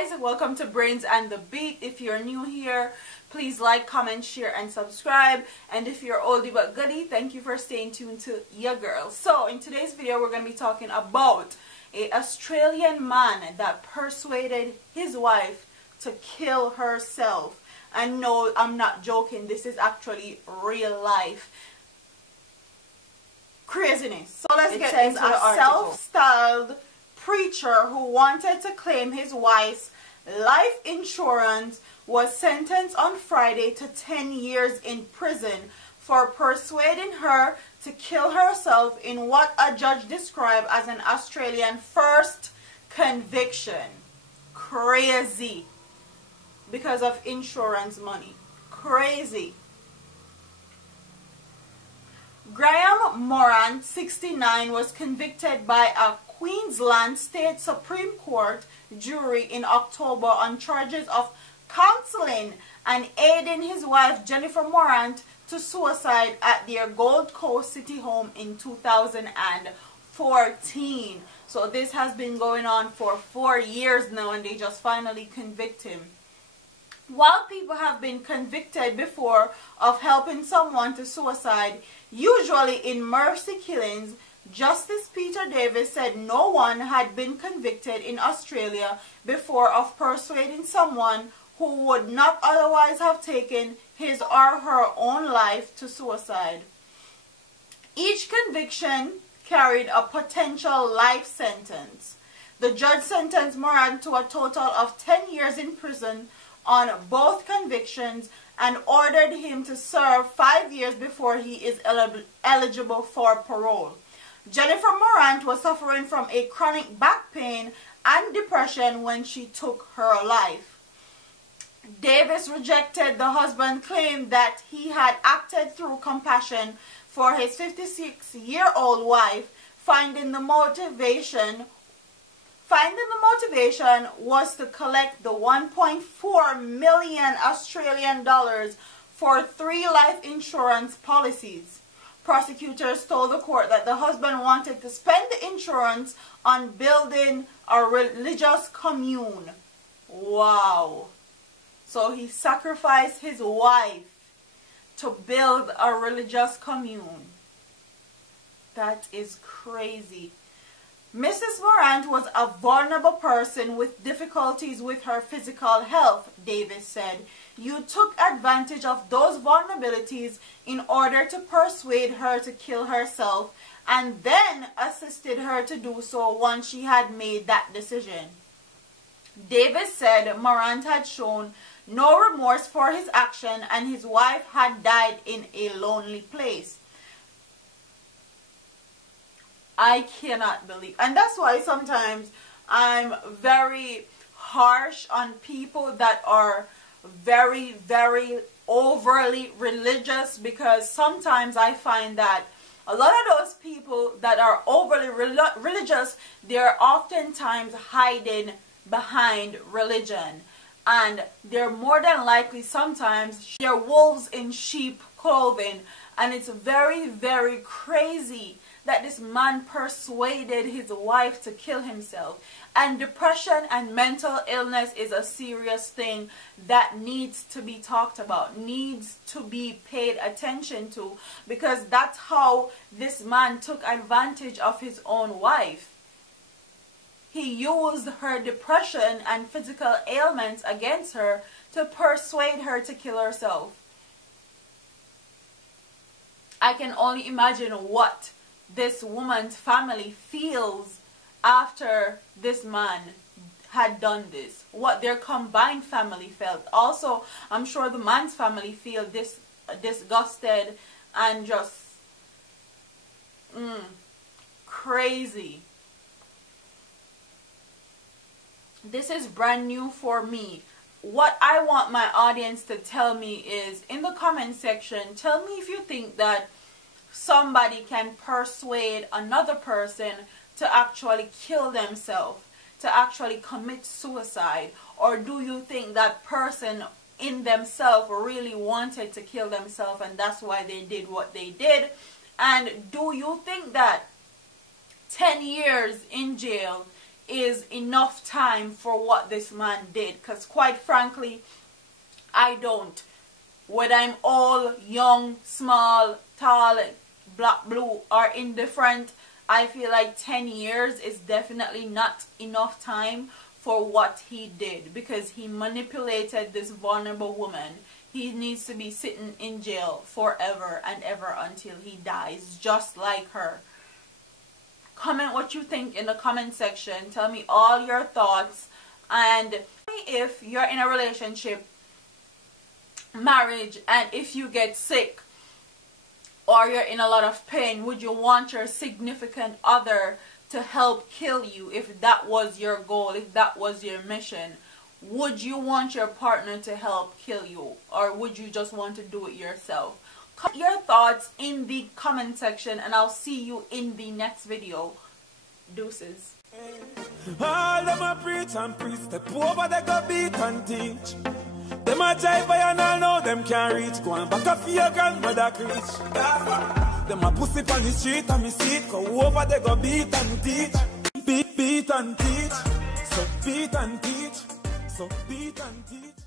Welcome to Brains and the Beat. If you're new here, please like, comment, share, and subscribe. And if you're oldie but goodie, thank you for staying tuned to your girl. So in today's video, we're going to be talking about an Australian man that persuaded his wife to kill herself. And no, I'm not joking. This is actually real life craziness. So let's get into the article. Self-styled preacher who wanted to claim his wife's life insurance was sentenced on Friday to 10 years in prison for persuading her to kill herself in what a judge described as an Australian first conviction. Crazy. Because of insurance money. Crazy. Graham Moran, 69, was convicted by a Queensland State Supreme Court jury in October on charges of counseling and aiding his wife Jennifer Morant to suicide at their Gold Coast City home in 2014. So this has been going on for 4 years now, and they just finally convict him. While people have been convicted before of helping someone to suicide, usually in mercy killings, Justice Peter Davis said no one had been convicted in Australia before of persuading someone who would not otherwise have taken his or her own life to suicide. Each conviction carried a potential life sentence. The judge sentenced Moran to a total of 10 years in prison on both convictions and ordered him to serve 5 years before he is eligible for parole. Jennifer Morant was suffering from a chronic back pain and depression when she took her life. Davis rejected the husband's claim that he had acted through compassion for his 56-year-old wife, finding the motivation was to collect the 1.4 million Australian dollars for 3 life insurance policies. Prosecutors told the court that the husband wanted to spend the insurance on building a religious commune. Wow. So he sacrificed his wife to build a religious commune. That is crazy. Mrs. Morant was a vulnerable person with difficulties with her physical health, Davis said. You took advantage of those vulnerabilities in order to persuade her to kill herself and then assisted her to do so once she had made that decision. Davis said Morant had shown no remorse for his action and his wife had died in a lonely place. I cannot believe, and that's why sometimes I'm very harsh on people that are very, very overly religious, because sometimes I find that a lot of those people that are overly religious, they're oftentimes hiding behind religion, and they're more than likely sometimes they're wolves in sheep clothing. And it's very, very crazy that this man persuaded his wife to kill himself. And depression and mental illness is a serious thing that needs to be talked about, needs to be paid attention to, because that's how this man took advantage of his own wife. He used her depression and physical ailments against her to persuade her to kill herself. I can only imagine what this woman's family feels after this man had done this, what their combined family felt. Also, I'm sure the man's family feel disgusted and just crazy. This is brand new for me. What I want my audience to tell me is, in the comment section, tell me if you think that somebody can persuade another person to actually kill themselves, to actually commit suicide, or do you think that person in themselves really wanted to kill themselves and that's why they did what they did? And do you think that 10 years in jail is enough time for what this man did, because quite frankly, I don't. Whether I'm old, young, small, tall, black, blue, or indifferent, I feel like 10 years is definitely not enough time for what he did, because he manipulated this vulnerable woman. He needs to be sitting in jail forever and ever until he dies, just like her. Comment what you think in the comment section. Tell me all your thoughts. And if you're in a relationship, marriage, and if you get sick or you're in a lot of pain, would you want your significant other to help kill you? If that was your goal, if that was your mission, would you want your partner to help kill you, or would you just want to do it yourself? Comment your thoughts in the comment section, and I'll see you in the next video. Deuces. All them a preach and preach, step over they go beat and teach. Them a jive by and all know them can't reach. Go on back up for your grandmother preach. Them a pussy on the street and me see it. Go over they go beat and teach. Beat and teach. So beat and teach. So beat and teach.